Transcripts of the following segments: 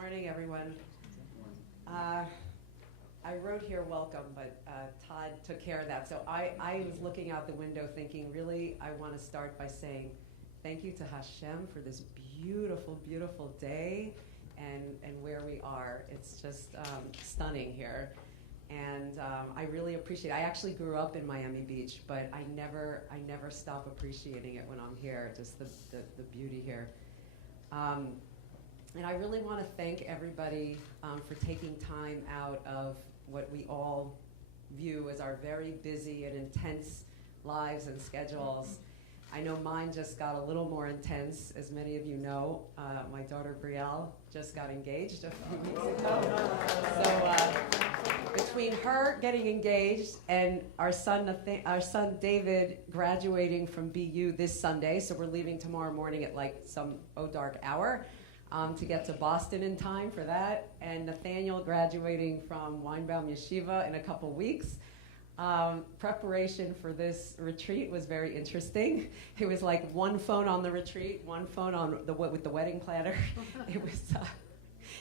morning, everyone. I wrote here welcome, but Todd took care of that. So I was looking out the window thinking, really, I want to start by saying thank you to Hashem for this beautiful, beautiful day and where we are. It's just stunning here. And I really appreciate it. I actually grew up in Miami Beach, but I never stop appreciating it when I'm here, just the beauty here. And I really want to thank everybody for taking time out of what we all view as our very busy and intense lives and schedules. I know mine just got a little more intense, as many of you know. My daughter Brielle just got engaged a few weeks ago. So between her getting engaged and our son David graduating from BU this Sunday, so we're leaving tomorrow morning at like some dark hour to get to Boston in time for that, and Nathaniel graduating from Weinbaum Yeshiva in a couple weeks. Preparation for this retreat was very interesting. It was like one phone on the retreat, one phone on with the wedding planner.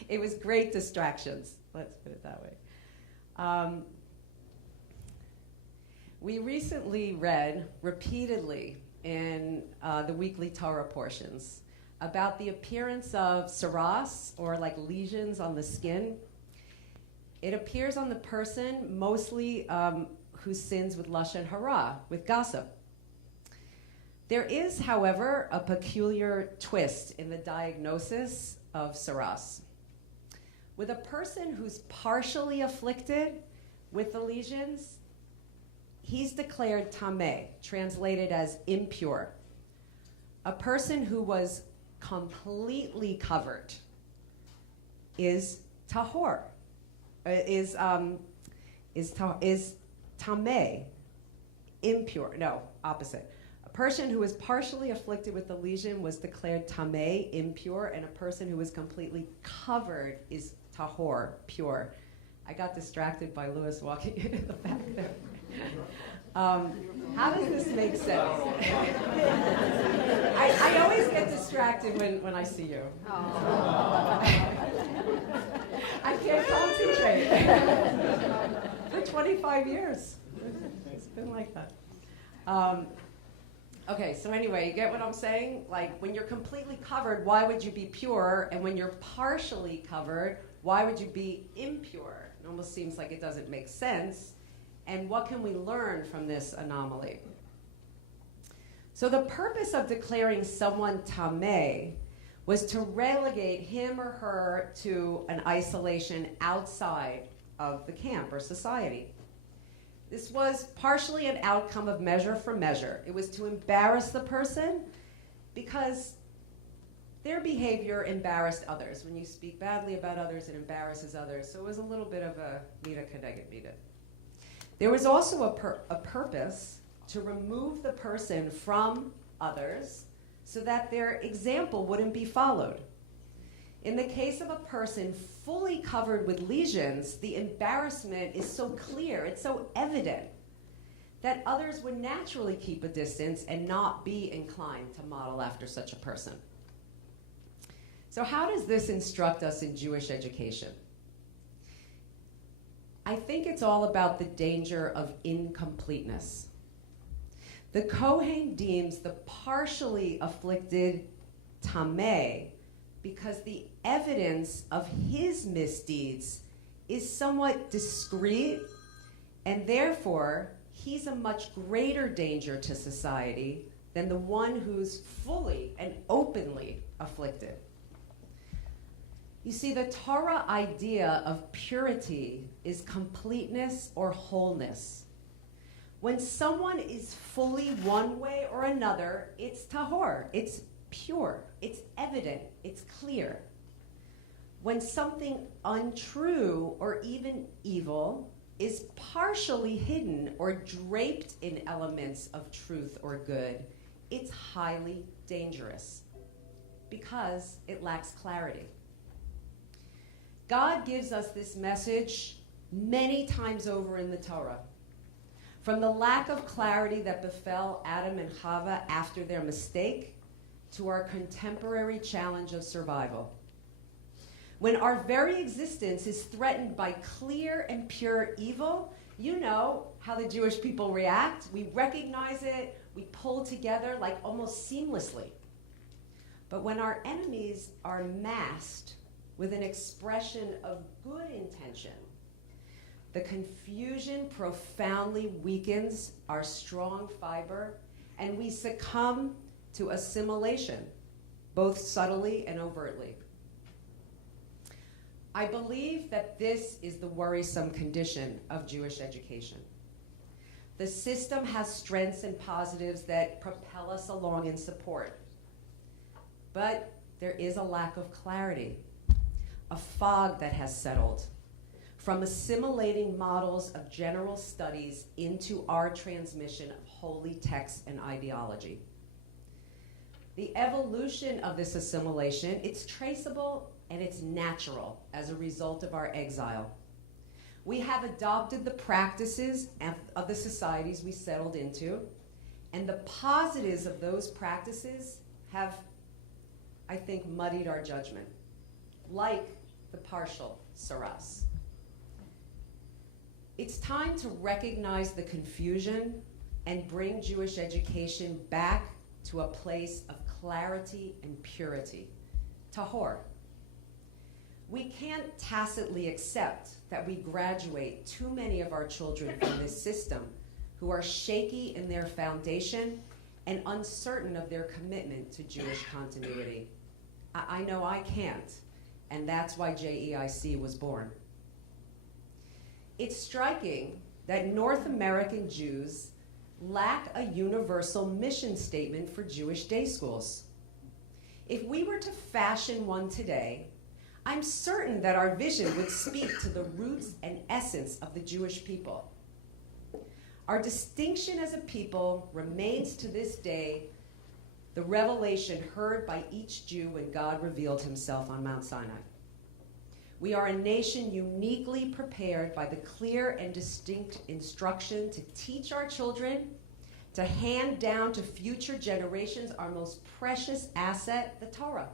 It was great distractions. Let's put it that way. We recently read repeatedly in the weekly Torah portions about the appearance of saras, or like lesions on the skin. It appears on the person mostly who sins with lashon hara, with gossip. There is, however, a peculiar twist in the diagnosis of saras. With a person who's partially afflicted with the lesions, he's declared tameh, translated as impure. A person who was completely covered is tahor, is tameh, impure. No, opposite. A person who was partially afflicted with the lesion was declared tameh, impure, and a person who was completely covered is tahor, pure. I got distracted by Louis walking in the back there. How does this make sense? I always get distracted when I see you. I can't concentrate. For 25 years. It's been like that. Okay, so anyway, you get what I'm saying? Like, when you're completely covered, why would you be pure? And when you're partially covered, why would you be impure? It almost seems like it doesn't make sense. And what can we learn from this anomaly? So the purpose of declaring someone tameh was to relegate him or her to an isolation outside of the camp or society. This was partially an outcome of measure for measure. It was to embarrass the person because their behavior embarrassed others. When you speak badly about others, it embarrasses others. So it was a little bit of a mida keneged mida. There was also a purpose to remove the person from others so that their example wouldn't be followed. In the case of a person fully covered with lesions, the embarrassment is so clear, it's so evident, that others would naturally keep a distance and not be inclined to model after such a person. So how does this instruct us in Jewish education? I think it's all about the danger of incompleteness. The Kohen deems the partially afflicted tameh because the evidence of his misdeeds is somewhat discreet, and therefore he's a much greater danger to society than the one who's fully and openly afflicted. You see, the Torah idea of purity is completeness or wholeness. When someone is fully one way or another, it's tahor, it's pure, it's evident, it's clear. When something untrue or even evil is partially hidden or draped in elements of truth or good, it's highly dangerous because it lacks clarity. God gives us this message many times over in the Torah. From the lack of clarity that befell Adam and Chava after their mistake to our contemporary challenge of survival. When our very existence is threatened by clear and pure evil, you know how the Jewish people react. We recognize it, we pull together like almost seamlessly. But when our enemies are masked with an expression of good intention, the confusion profoundly weakens our strong fiber, and we succumb to assimilation, both subtly and overtly. I believe that this is the worrisome condition of Jewish education. The system has strengths and positives that propel us along in support. But there is a lack of clarity, a fog that has settled from assimilating models of general studies into our transmission of holy texts and ideology. The evolution of this assimilation, it's traceable and it's natural as a result of our exile. We have adopted the practices of the societies we settled into, and the positives of those practices have, I think, muddied our judgment, like the partial saras. It's time to recognize the confusion and bring Jewish education back to a place of clarity and purity, tahor. We can't tacitly accept that we graduate too many of our children from this system who are shaky in their foundation and uncertain of their commitment to Jewish continuity. I know I can't, and that's why JEIC was born. It's striking that North American Jews lack a universal mission statement for Jewish day schools. If we were to fashion one today, I'm certain that our vision would speak to the roots and essence of the Jewish people. Our distinction as a people remains to this day the revelation heard by each Jew when God revealed himself on Mount Sinai. We are a nation uniquely prepared by the clear and distinct instruction to teach our children, to hand down to future generations our most precious asset, the Torah.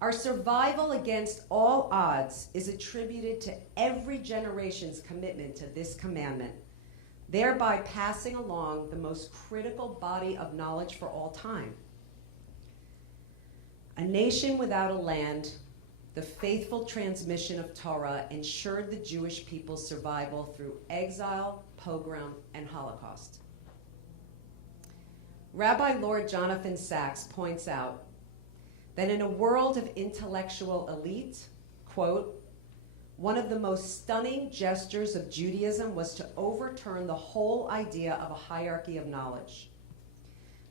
Our survival against all odds is attributed to every generation's commitment to this commandment, thereby passing along the most critical body of knowledge for all time. A nation without a land, the faithful transmission of Torah ensured the Jewish people's survival through exile, pogrom, and Holocaust. Rabbi Lord Jonathan Sacks points out that in a world of intellectual elite, quote, one of the most stunning gestures of Judaism was to overturn the whole idea of a hierarchy of knowledge.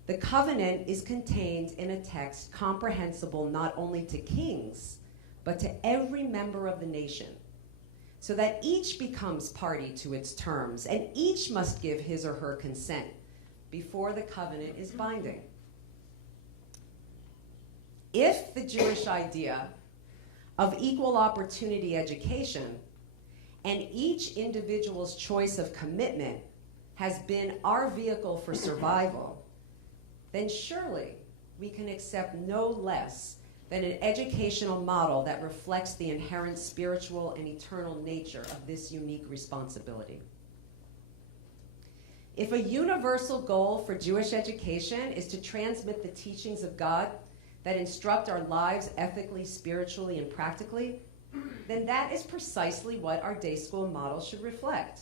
The covenant is contained in a text comprehensible not only to kings, but to every member of the nation, so that each becomes party to its terms, and each must give his or her consent before the covenant is binding. If the Jewish idea of equal opportunity education and each individual's choice of commitment has been our vehicle for survival, then surely we can accept no less than an educational model that reflects the inherent spiritual and eternal nature of this unique responsibility. If a universal goal for Jewish education is to transmit the teachings of God that instruct our lives ethically, spiritually, and practically, then that is precisely what our day school model should reflect.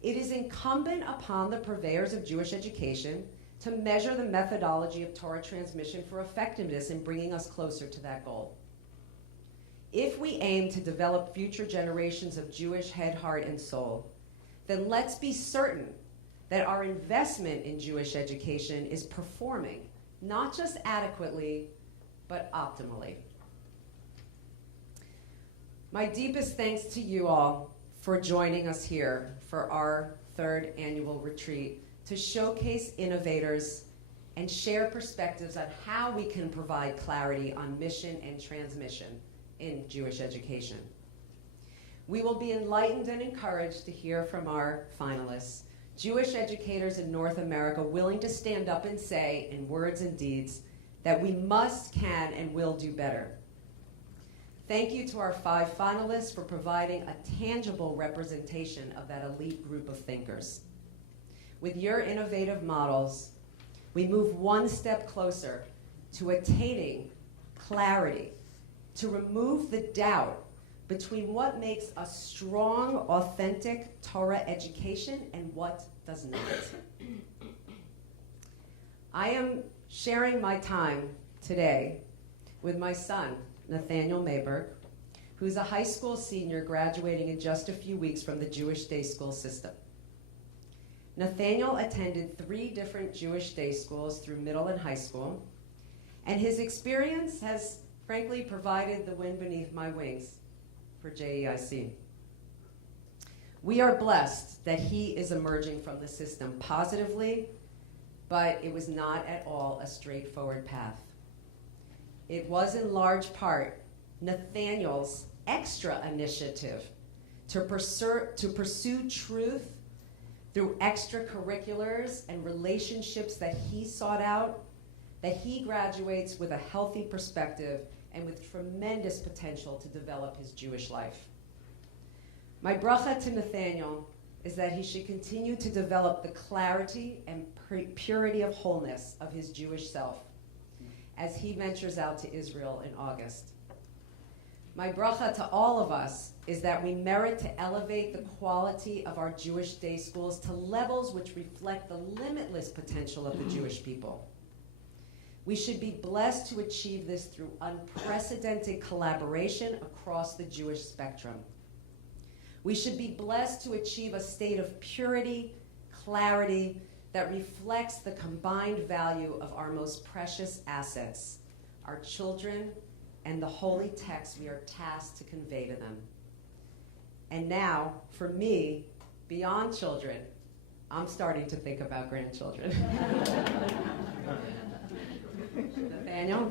It is incumbent upon the purveyors of Jewish education to measure the methodology of Torah transmission for effectiveness in bringing us closer to that goal. If we aim to develop future generations of Jewish head, heart, and soul, then let's be certain that our investment in Jewish education is performing, not just adequately, but optimally. My deepest thanks to you all for joining us here for our third annual retreat to showcase innovators and share perspectives on how we can provide clarity on mission and transmission in Jewish education. We will be enlightened and encouraged to hear from our finalists, Jewish educators in North America willing to stand up and say, in words and deeds, that we must, can, and will do better. thank you to our 5 finalists for providing a tangible representation of that elite group of thinkers. With your innovative models, we move one step closer to attaining clarity, to remove the doubt between what makes a strong, authentic Torah education and what does not. I am sharing my time today with my son, Nathaniel Mayberg, who's a high school senior graduating in just a few weeks from the Jewish day school system. Nathaniel attended 3 different Jewish day schools through middle and high school, and his experience has frankly provided the wind beneath my wings for JEIC. We are blessed that he is emerging from the system positively, but it was not at all a straightforward path. It was in large part Nathaniel's extra initiative to pursue truth through extracurriculars and relationships that he sought out, that he graduates with a healthy perspective and with tremendous potential to develop his Jewish life. My bracha to Nathaniel is that he should continue to develop the clarity and purity of wholeness of his Jewish self as he ventures out to Israel in August. My bracha to all of us is that we merit to elevate the quality of our Jewish day schools to levels which reflect the limitless potential of the Jewish people. We should be blessed to achieve this through unprecedented collaboration across the Jewish spectrum. We should be blessed to achieve a state of purity, clarity, that reflects the combined value of our most precious assets, our children and the holy texts we are tasked to convey to them. And now, for me, beyond children, I'm starting to think about grandchildren. Nathaniel?